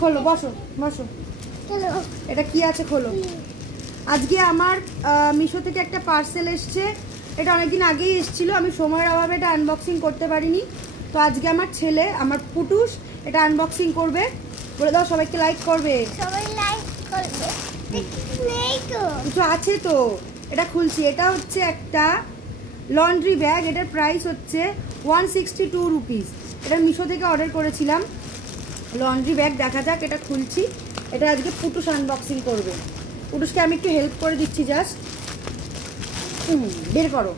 খোলো, বসো বসো। এটা কি আছে খোলো। আজকে আমার মিশো থেকে একটা পার্সেল এসছে। এটা অনেকদিন আগেই এসেছিল, আমি সময়ের অভাবে এটা আনবক্সিং করতে পারিনি। তো আজকে আমার ছেলে, আমার পুটুস এটা আনবক্সিং করবে। বলে দাও সবাইকে লাইক করবে। সবাই লাইক করবে। নেই তো, কিছু আছে তো। এটা খুলছি। এটা হচ্ছে একটা লন্ড্রি ব্যাগ। এটার প্রাইস হচ্ছে 162 রুপিস। এটা মিশো থেকে অর্ডার করেছিলাম। লন্ড্রি ব্যাগ দেখা যাক, এটা খুলছি। এটা আজকে পুটুস আনবক্সিং করবে। পুটুসকে আমি একটু হেল্প করে দিচ্ছি জাস্ট। বের করো,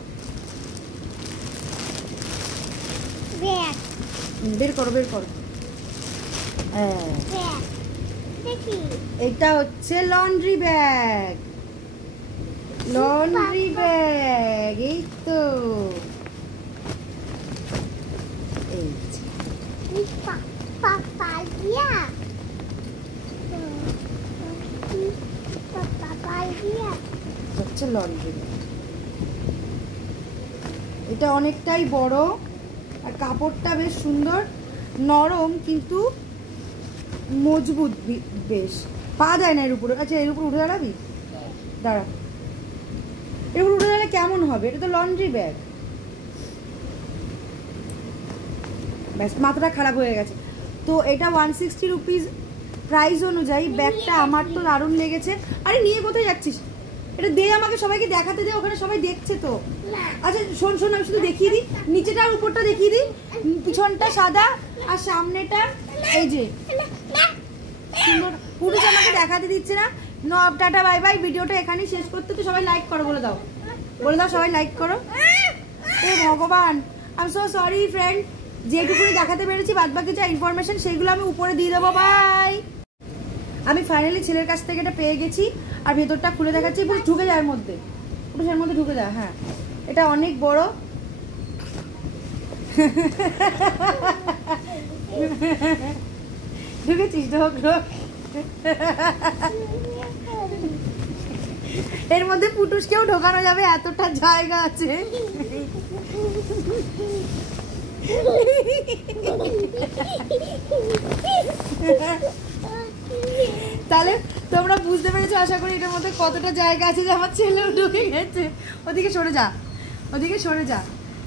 ব্যাগ বের করো, বের করো। হ্যাঁ, ব্যাগ দেখি। এটা হচ্ছে লন্ড্রি ব্যাগ। লন্ড্রি ব্যাগ, এই তো। এই পাপা দিয়া, পাপা দিয়া হচ্ছে লন্ড্রি ব্যাগ। এটা অনেকটাই বড় আর কাপড়টা বেশ সুন্দর, নরম কিন্তু মজবুত বেশ। পা যায় না এর উপরে। আচ্ছা, এর উপর উঠে দাঁড়াবি, দাঁড়া। এর উপর উঠে দাঁড়ালে কেমন হবে? এটা তো লন্ড্রি ব্যাগ। ব্যাস, মাথাটা খারাপ হয়ে গেছে। তো এটা 160 রুপিস প্রাইস অনুযায়ী ব্যাগটা আমার তো দারুণ লেগেছে। আরে নিয়ে কোথায় যাচ্ছিস? এটা দে আমাকে, সবাইকে দেখাতে দে, ওখানে সবাই দেখছে তো। আচ্ছা শোন শোন, আমি শুধু দেখিয়ে দিই, নিচেটা আর উপরটা দেখিয়ে দিই। পিছনটা সাদা আর সামনেটা এই যে সুন্দর। পুরুষ আমাকে দেখাতে দিচ্ছে না। টাটা বাই বাই, ভিডিওটা এখানেই শেষ করতে। তো সবাই লাইক করো, বলে দাও, বলে দাও সবাই লাইক করো। এ ভগবান, I am so sorry friend. যেটুকুনি দেখাতে পেরেছি, বাদ বাকি যা ইনফরমেশন সেইগুলো আমি উপরে দিয়ে দেবো। বাই। আমি ফাইনালি ছেলের কাছ থেকে এটা পেয়ে গেছি। আর ভেতরটা খুলে দেখাচ্ছি। ঢুকে যায় এর মধ্যে, পুরো এর মধ্যে ঢুকে যায়। হ্যাঁ, এটা অনেক বড়। ঢুকেছিস? ঢোক ঢোক। এর মধ্যে পুটুসকেও ঢোকানো যাবে, এতটা জায়গা আছে। তাহলে তোমরা বুঝতে পেরেছো আশা করি এটার মধ্যে কতটা জায়গা আছে যে আমার ছেলেও ঢুকে গেছে। ওদিকে সরে যা, ওদিকে সরে যা,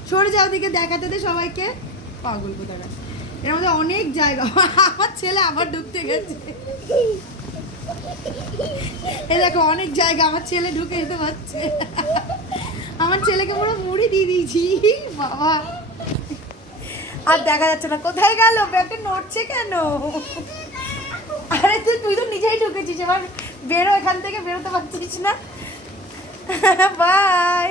সরে যা, ওদিকে দেখাতে দে সবাইকে। পাগল কোথাটা, এর মধ্যে অনেক জায়গা। আমার ছেলে আবার ঢুকতে গেছে। এই দেখো অনেক জায়গা, আমার ছেলে ঢুকে যেতে পারছে। আমার ছেলেকে পুরো মুড়ি দিয়ে দিয়েছি বাবা। আর দেখা যাচ্ছে না, কোথায় গেল? ব্যাগটা নড়ছে কেন? আরে তুই তো নিজেই ঢুকেছিস, এবার বেরো এখান থেকে, বেরোতে পারছিস না। বাই।